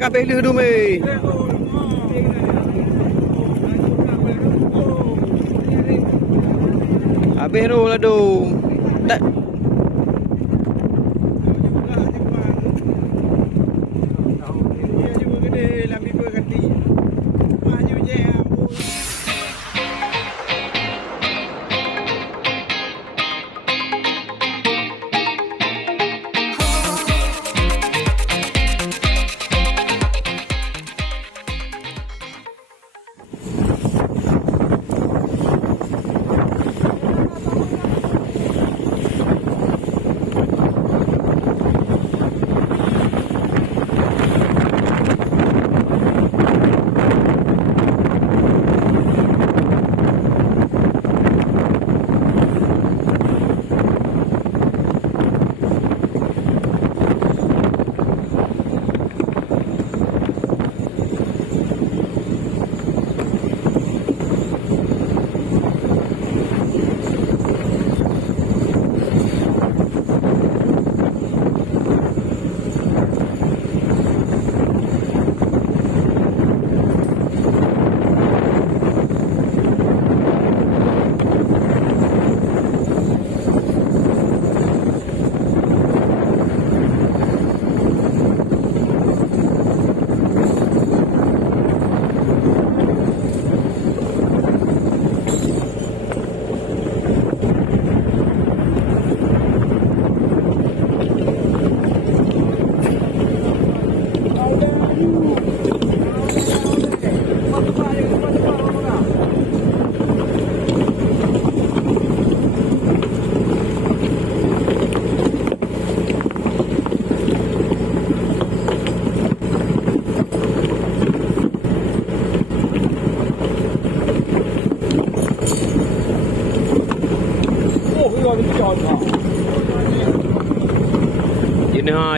kabeh lu dum eh. Habis tu lah tu. Tak.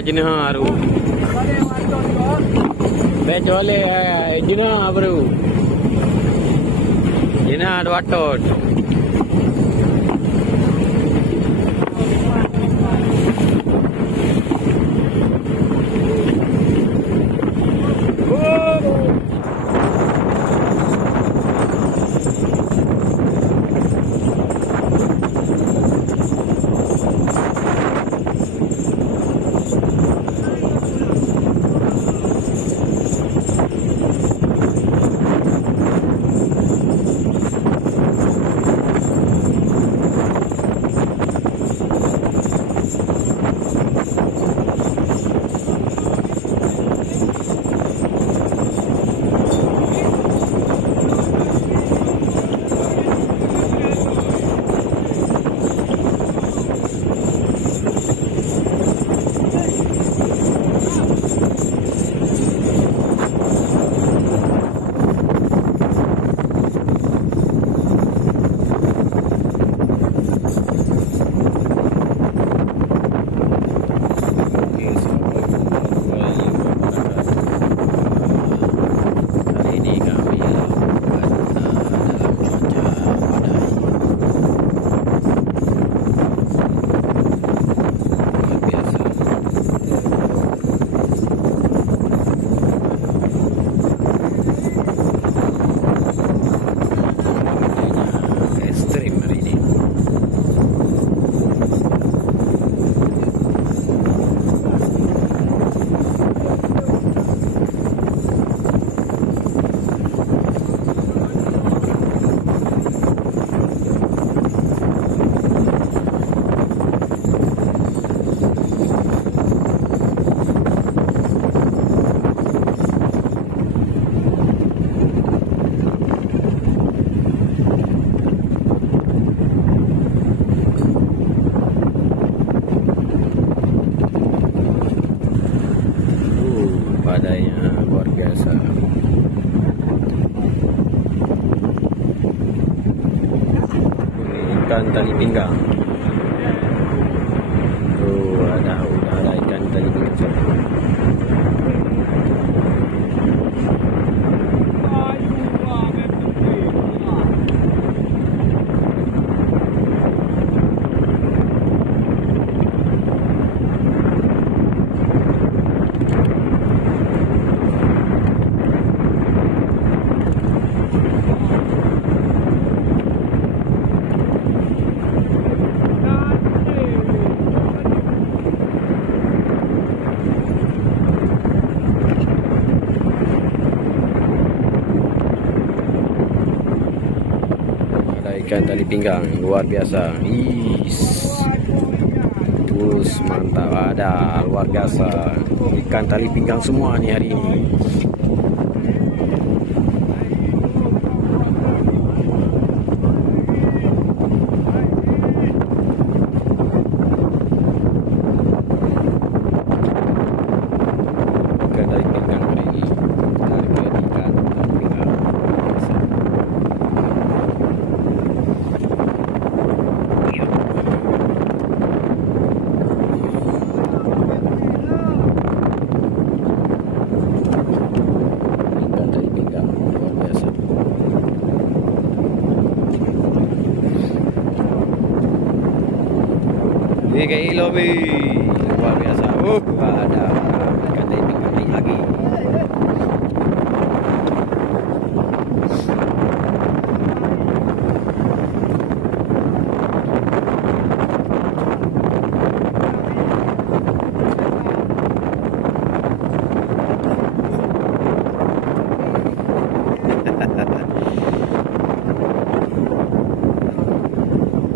Jenis tu. Betul jenis bro. Jenis ada watot. ikan tali pinggang. Udah ada ikan tali pinggang. ikan tali pinggang luar biasa. Mantap, ada luar biasa ikan tali pinggang semua nih hari ini. Ikan tali pinggang hari ini, harga ikan tali pinggang biasa. Ikan tali pinggang luar biasa. Kayak lobi luar biasa. Ada ikan tali pinggang naik lagi.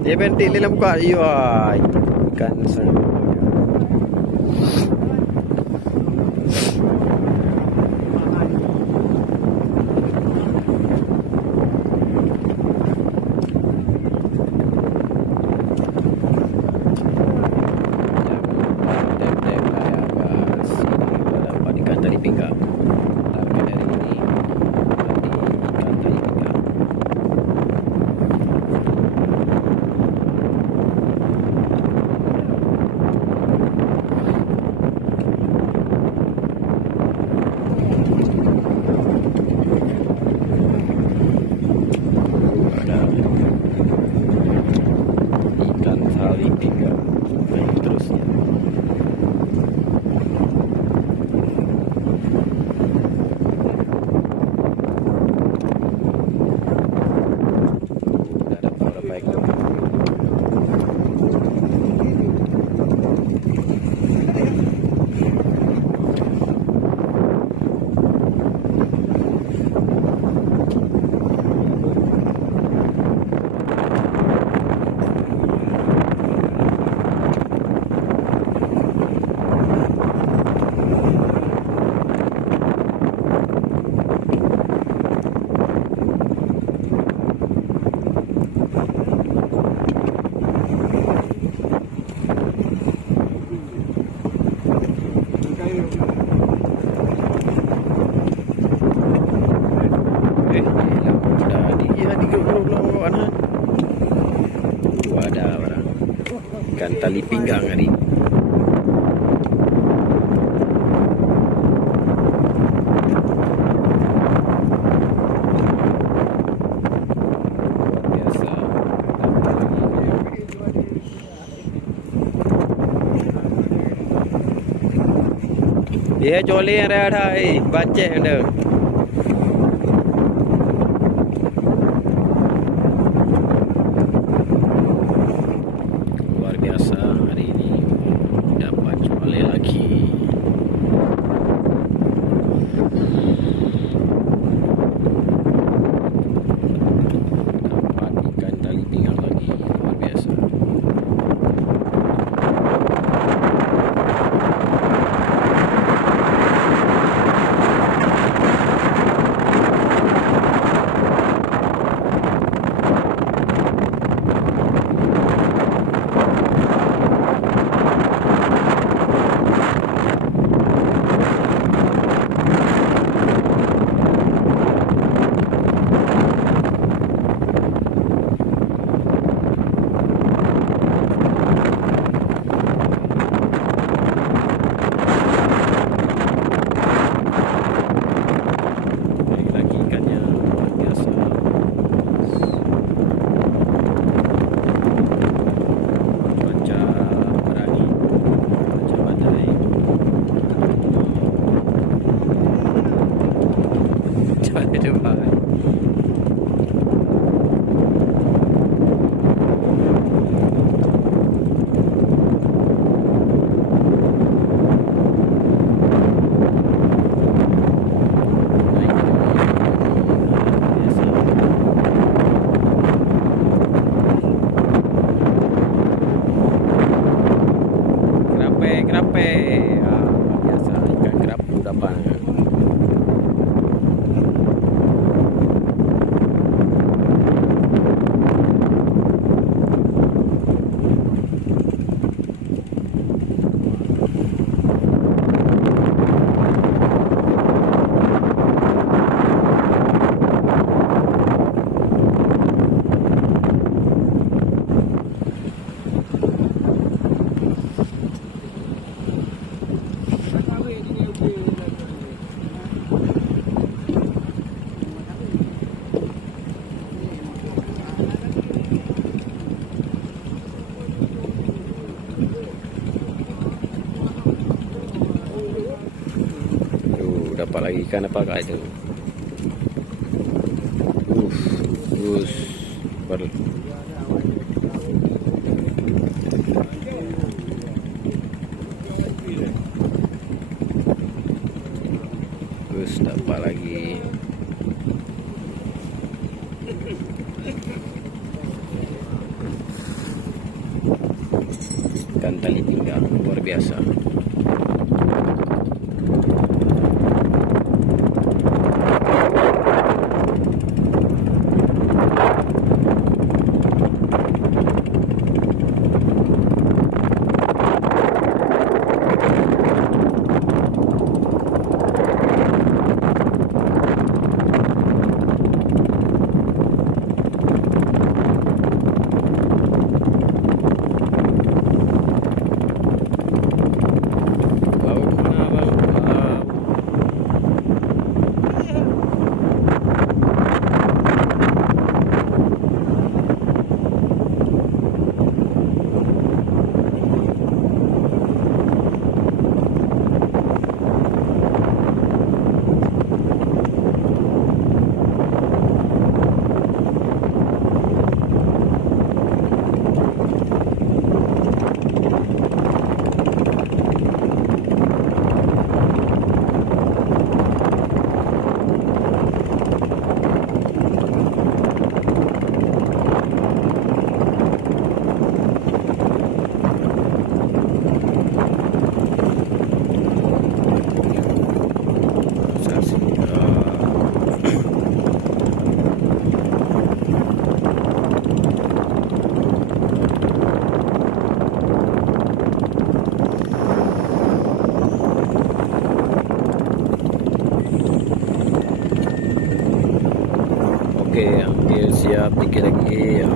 Dia bentik dalam buka ikan sana. Dapat ikan tali pinggang. Target hari ini ikan tali pinggang. Ikan tali pinggang naik terusnya. Udah dapat berapa ekor? Ada orang ikan tali pinggang hari. Luar biasa. Dapat lagi. Dia jolly yang ada bancet anda. Luar biasa hari ini dapat jolly lagi. Dapat ikan tali pinggang lagi, luar biasa. Lagi ikannya luar biasa. Cuaca berani, cuaca badai. Cuaca Dubai. dapat lagi ikan apa kak itu? Terus dapat lagi ikan tali pinggang luar biasa. Oke, hampir siap, dikit lagi.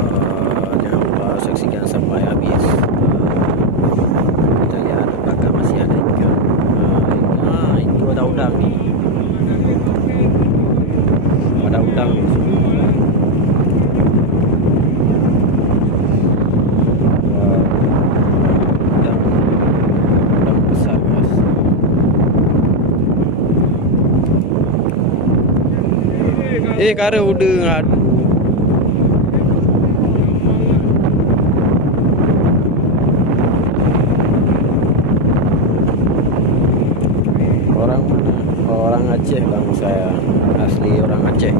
Jangan lupa saksikan sampai habis. Kita lihat apakah masih ada ikan. Itu ada udang nih. Ada udang nih. Udang besar, mas. Kara udang, aduh. Orang mana? Orang Aceh bang, saya asli orang Aceh.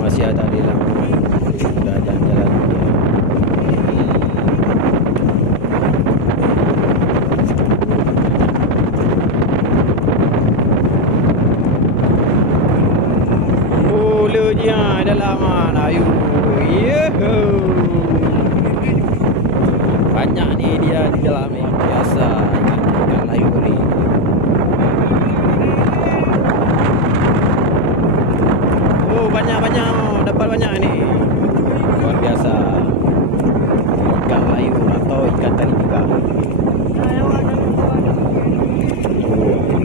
Masih ada di dalam, sudah jalan-jalan. Mulanya dalam mana? Ayo, banyak nih dia di dalam yang biasa ikan layu ni. Banyak, dapat banyak ni. Luar biasa. Ikan layu atau ikan tali pinggang.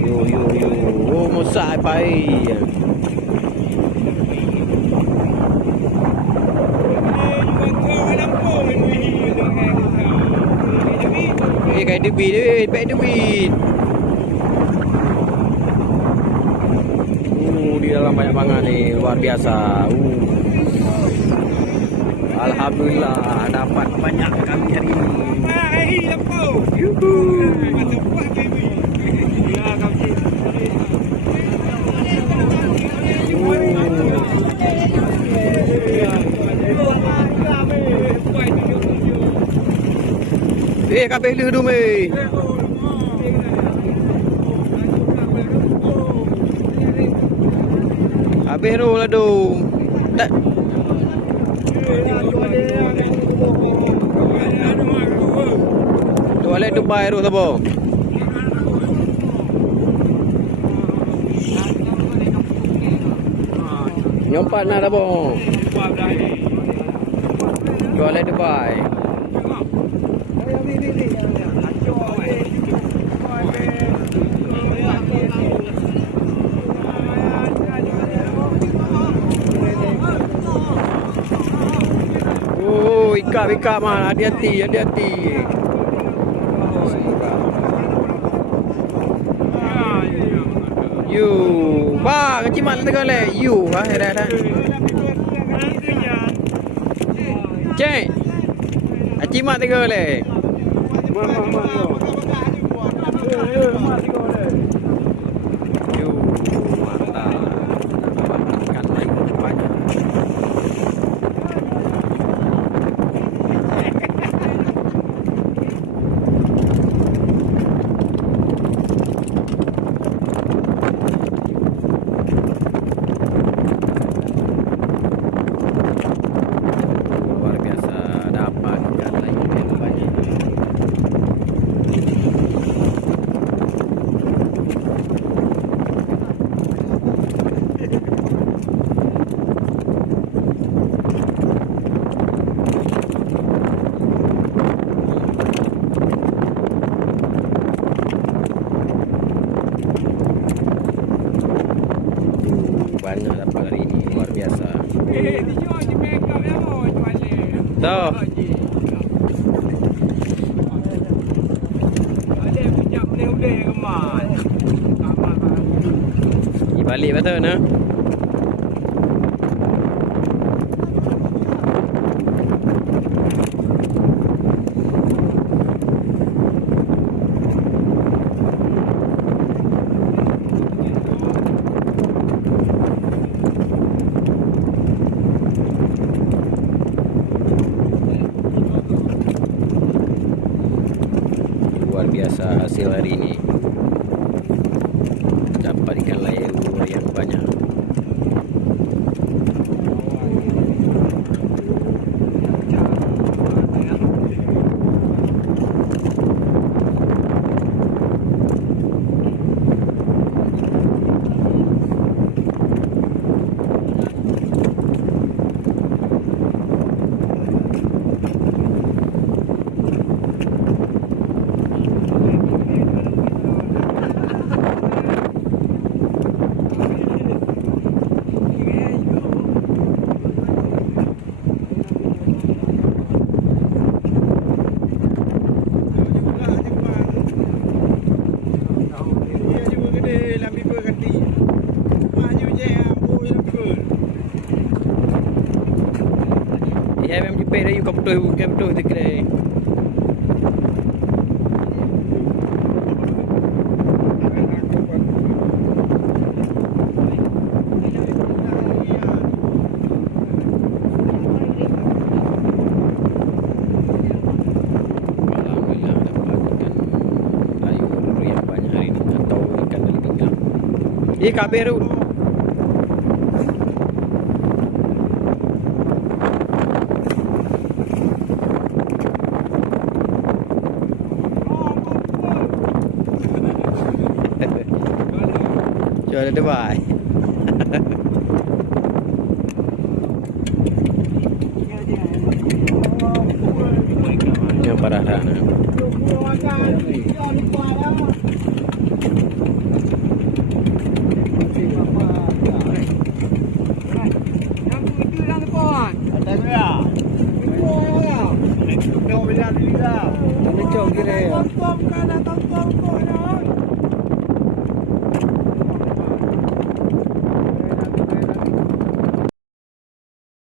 Yo. Musai pai. Kayak debit, baik debit. Di dalam banyak banget nih, luar biasa. Alhamdulillah dapat banyak kami hari ini. Kabeh lu dume. Habis tu lah tu. Tak. Tu balik Dubai tu apa? Nyompat nak apa? Tu balik Dubai. Oh, ikat mah, hati-hati. You, bang, cimat tengah le. You, dah. Cek, cimat tengah le. You, mantap. Ikan lain banyak. Banyak dapat hari ini, luar biasa. Dah. Balik betul nah. Luar biasa hasil hari ini. Dapat ikan layar yang banyak. Em chụp đây có kem tôi thì cái này Alhamdulillah dapatkan layur yang banyak hari ini atau ikan dari pinggang. Ini kabeh tu. Jual Dubai. Yang parah dah. Ada